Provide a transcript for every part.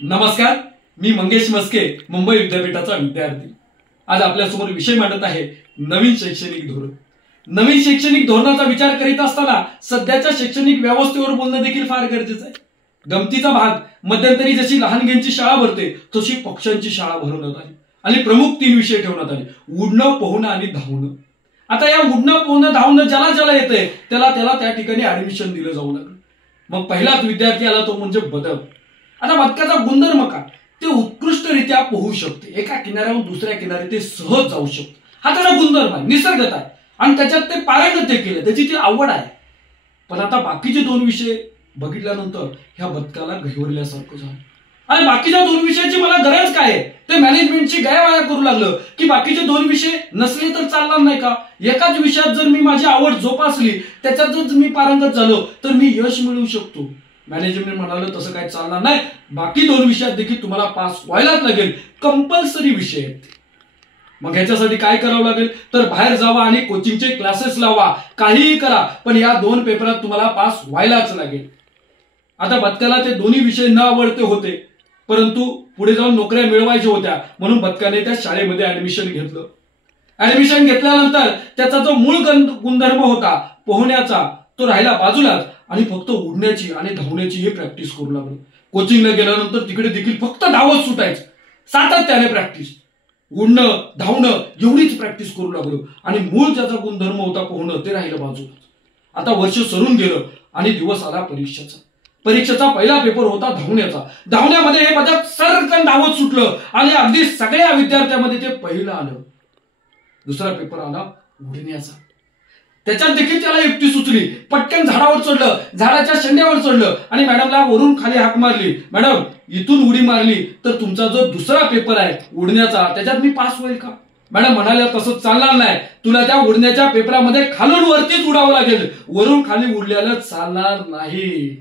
नमस्कार, मी मंगेश मस्के, मुंबई विद्यापीठाचा विद्यार्थी. आज आपल्यासमोर विषय मांडत आहे नवीन शैक्षणिक धोरण. नवीन शैक्षणिक धोरणाचा विचार करीत असताना सध्याच्या शैक्षणिक व्यवस्थेवर बोलणं देखील फार गरजेचं आहे. गमतीचा भाग, मध्यंतरी जशी लहानग्यांची शाळा भरते तशी पक्ष्यांची शाळा भरवण्यात आली आणि प्रमुख 3 विषय ठेवण्यात आले: उडणं, पोहणं आणि धावणं. आता या उडणं, पोहणं, धावणं ज्याला ज्याला येतंय त्याला त्या ठिकाणी ऍडमिशन दिलं जाऊ लागलं. मग पहिलाच विद्यार्थी आला तो म्हणजे बदक. आता बदकाचा गुणधर्म काय? ते उत्कृष्टरित्या पोहू शकते, एका किनाऱ्याहून दुसऱ्या किनारी ते सहज जाऊ शकते. हा त्याचा गुणधर्म आहे, निसर्गत आहे आणि त्याच्यात ते पारंगत केलं, त्याची ती आवड आहे. पण आता बाकीचे 2 विषय बघितल्यानंतर ह्या बदकाला गहिवरल्यासारखं झालं. आणि बाकीच्या 2 विषयाची मला गरज काय आहे? ते मॅनेजमेंटची गैरवाया करू लागलं की बाकीचे 2 विषय नसले तर चालणार नाही का? एकाच विषयात जर मी माझी आवड जोपासली, त्याच्यात जर मी पारंगत झालो तर मी यश मिळवू शकतो. मॅनेजमेंट म्हणालं तसं काय चालणार नाही, बाकी 2 विषयात देखील तुम्हाला पास व्हायलाच लागेल, कंपल्सरी विषय आहेत. मग ह्याच्यासाठी काय करावं लागेल तर बाहेर जावा आणि कोचिंगचे क्लासेस लावा, काहीही करा, पण या 2 पेपरात तुम्हाला पास व्हायलाच लागेल. आता बदकाला ते दोन्ही विषय न आवडते होते, परंतु पुढे जाऊन नोकऱ्या मिळवायच्या होत्या, म्हणून बदकाने त्या शाळेमध्ये ऍडमिशन घेतलं. ऍडमिशन घेतल्यानंतर त्याचा जो मूळ गुणधर्म होता पोहण्याचा तो राहिला बाजूलाच आणि फक्त उडण्याची आणि धावण्याची हे प्रॅक्टिस करू लागलो. कोचिंगला गेल्यानंतर तिकडे देखील फक्त धावत सुटायचं, सातत्याने प्रॅक्टिस, उडणं धावणं एवढीच प्रॅक्टिस करू लागलो आणि मूळ ज्याचा गुणधर्म होता पोहणं ते राहिलं बाजूला. आता वर्ष सरून गेलं आणि दिवस आला परीक्षेचा. परीक्षेचा पहिला पेपर होता धावण्याचा. धावण्यामध्ये हे पदक सरकन धावत सुटलं आणि अगदी सगळ्या विद्यार्थ्यांमध्ये ते पहिलं आलं. दुसरा पेपर आला उडण्याचा. त्याच्यात देखील त्याला युक्ती सुचली. पटकन झाडावर चढलं, झाडाच्या शेंड्यावर चढलं आणि मॅडमला वरून खाली हाक मारली, मॅडम इथून उडी मारली तर तुमचा जो दुसरा पेपर आहे उडण्याचा त्याच्यात मी पास होईल का? मॅडम म्हणाल्या तसं चालणार नाही, तुला त्या उडण्याच्या पेपरामध्ये खालून वरतीच उडावं लागेल, वरून खाली उडल्याला चालणार नाही.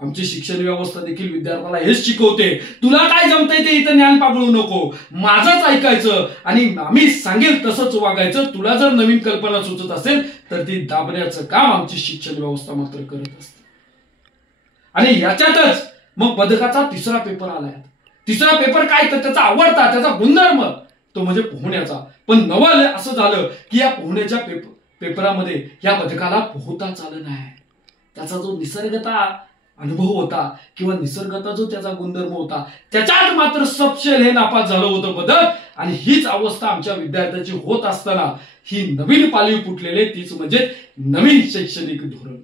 आमची शिक्षण व्यवस्था देखील विद्यार्थ्याला हेच शिकवते, तुला काय जमतंय ते इथं ज्ञान पाबळू नको, माझंच ऐकायचं आणि आम्ही सांगेल तसंच वागायचं. तुला जर नवीन कल्पना सुचत असेल तर ती दाबण्याचं काम आमची शिक्षण व्यवस्था मात्र करत असते. आणि याच्यातच मग बदकाचा तिसरा पेपर आलाय. तिसरा पेपर काय तर त्याचा आवडता, त्याचा गुणधर्म तो म्हणजे पोहण्याचा. पण नवल असं झालं की या पोहण्याच्या पेपरामध्ये या बदकाला पोहताच आलं नाही. त्याचा जो निसर्गता अनुभव होता किंवा निसर्गाचा जो त्याचा गुणधर्म होता त्याच्यात मात्र सबशेल हे नापास झालं होतं बदक. आणि हीच अवस्था आमच्या विद्यार्थ्याची होत असताना ही नवीन पालवी फुटलेली, तीच म्हणजे नवीन शैक्षणिक धोरण.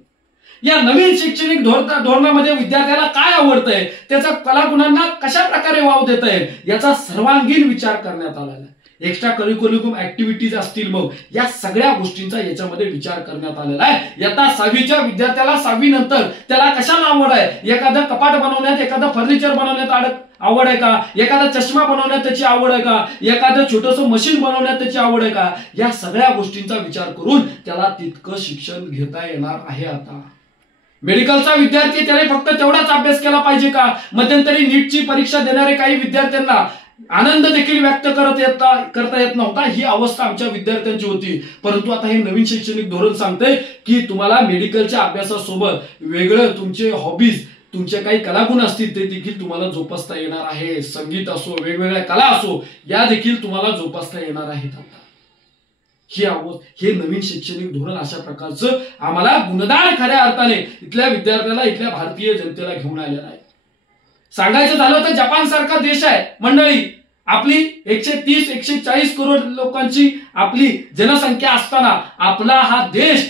या नवीन शैक्षणिक धोरणामध्ये विद्यार्थ्याला काय आवडतंय, त्याचा कलागुणांना कशा प्रकारे वाव देता येईल याचा सर्वांगीण विचार करण्यात आला. एक्स्ट्रा करिक्युलम ऍक्टिव्हिटीज असतील, मग या सगळ्या गोष्टींचा याच्यामध्ये विचार करण्यात आलेला आहे. इयत्ता 6वीच्या विद्यार्थ्याला 6वी नंतर त्याला कशाला आवड आहे? एखादं कपाट बनवण्यात, एखादं फर्निचर बनवण्यात आवड आहे का? एखादा चष्मा बनवण्यात त्याची आवड आहे का? एखादं छोटंसं मशीन बनवण्यात त्याची आवड आहे का? या सगळ्या गोष्टींचा विचार करून त्याला तितकं शिक्षण घेता येणार आहे. आता मेडिकलचा विद्यार्थी त्याने फक्त तेवढाच अभ्यास केला पाहिजे का? मध्यंतरी नीटची परीक्षा देणारे काही विद्यार्थ्यांना आनंद देखील व्यक्त करता येत नव्हता. ही अवस्था आमच्या विद्यार्थ्यांची होती. परंतु आता हे नवीन शैक्षणिक धोरण सांगतंय की तुम्हाला मेडिकलच्या अभ्यासासोबत वेगळं तुमचे हॉबीज, तुमचे काही कलागुण असतील ते देखील तुम्हाला जोपासता येणार आहे. संगीत असो, वेगवेगळ्या कला असो, या देखील तुम्हाला जोपासता येणार आहेत. हे नवीन शैक्षणिक धोरण अशा प्रकारचं आम्हाला गुणदार खऱ्या अर्थाने इथल्या विद्यार्थ्याला, इथल्या भारतीय जनतेला घेऊन आलेला आहे. सांगायचं झालं तर जपान सारखा देश आहे मंडळी, आपली 130-140 करोड लोकांची आपली जनसंख्या असताना आपला हा देश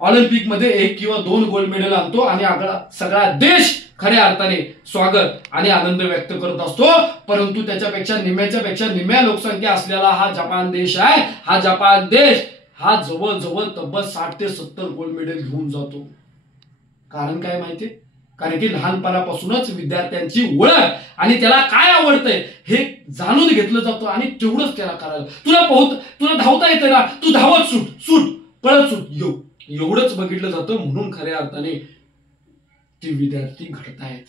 ऑलिम्पिक मध्ये 1 किंवा 2 गोल्ड मेडल आणतो आणि सगळा देश खऱ्या अर्थाने स्वागत आणि आनंद व्यक्त करत असतो. परंतु त्याच्यापेक्षा निम्म्या लोकसंख्या असलेला हा जपान देश आहे. हा जपान देश हा जवळजवळ तब्बल 60 ते 70 गोल्ड मेडल घेऊन जातो. कारण काय माहितीये? कारण की लहानपणापासूनच विद्यार्थ्यांची ओळख आणि त्याला काय आवडतंय हे जाणून घेतलं जातं आणि तेवढंच त्याला करायला. तुला धावता येतं ना, तू धावत सुट, पळत सुट, एवढंच बघितलं जातं. म्हणून खऱ्या अर्थाने ते विद्यार्थी घडतायत.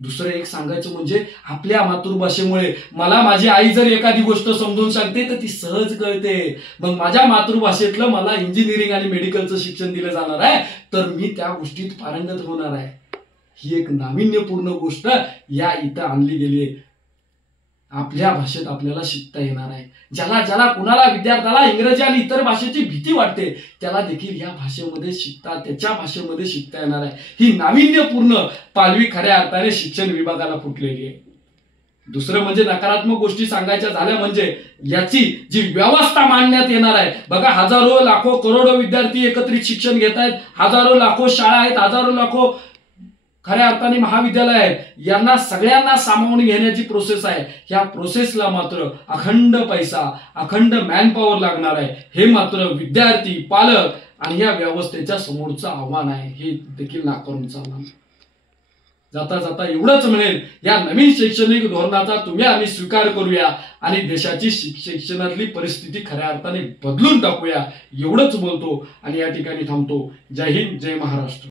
दुसरं एक सांगायचं म्हणजे आपल्या मातृभाषेमुळे मला माझी आई जर एखादी गोष्ट समजून सांगते तर ती सहज कळते. मग माझ्या मातृभाषेतलं मला इंजिनिअरिंग आणि मेडिकलचं शिक्षण दिलं जाणार आहे तर मी त्या गोष्टीत पारंगत होणार आहे. ही एक नाविन्यपूर्ण गोष्ट या इथं आणली गेली आहे. आपल्या भाषेत आपल्याला शिकता येणार आहे. ज्याला कुणाला विद्यार्थ्याला इंग्रजी आणि इतर भाषेची भीती वाटते त्याला देखील या भाषेमध्ये त्याच्या भाषेमध्ये शिकता येणार आहे. ही नाविन्यपूर्ण पालवी खऱ्या अर्थाने शिक्षण विभागाला फुटलेली आहे. दुसरं म्हणजे नकारात्मक गोष्टी सांगायच्या झाल्या म्हणजे याची जी व्यवस्था मांडण्यात येणार आहे. बघा, हजारो लाखो करोडो विद्यार्थी एकत्रित शिक्षण घेत आहेत. हजारो लाखो शाळा आहेत, हजारो लाखो खऱ्या अर्थाने महाविद्यालय आहेत. यांना सगळ्यांना सामावून घेण्याची प्रोसेस आहे. ह्या प्रोसेसला मात्र अखंड पैसा, अखंड मॅनपॉवर लागणार आहे. हे मात्र विद्यार्थी, पालक आणि या व्यवस्थेच्या समोरचं आव्हान आहे. हे देखील नाकारून चालणार. जाता जाता एवढंच म्हणेल, या नवीन शैक्षणिक धोरणाचा तुम्ही आम्ही स्वीकार करूया आणि देशाची शिक्षणातली परिस्थिती खऱ्या अर्थाने बदलून टाकूया. एवढंच बोलतो आणि या ठिकाणी थांबतो. जय हिंद, जय महाराष्ट्र.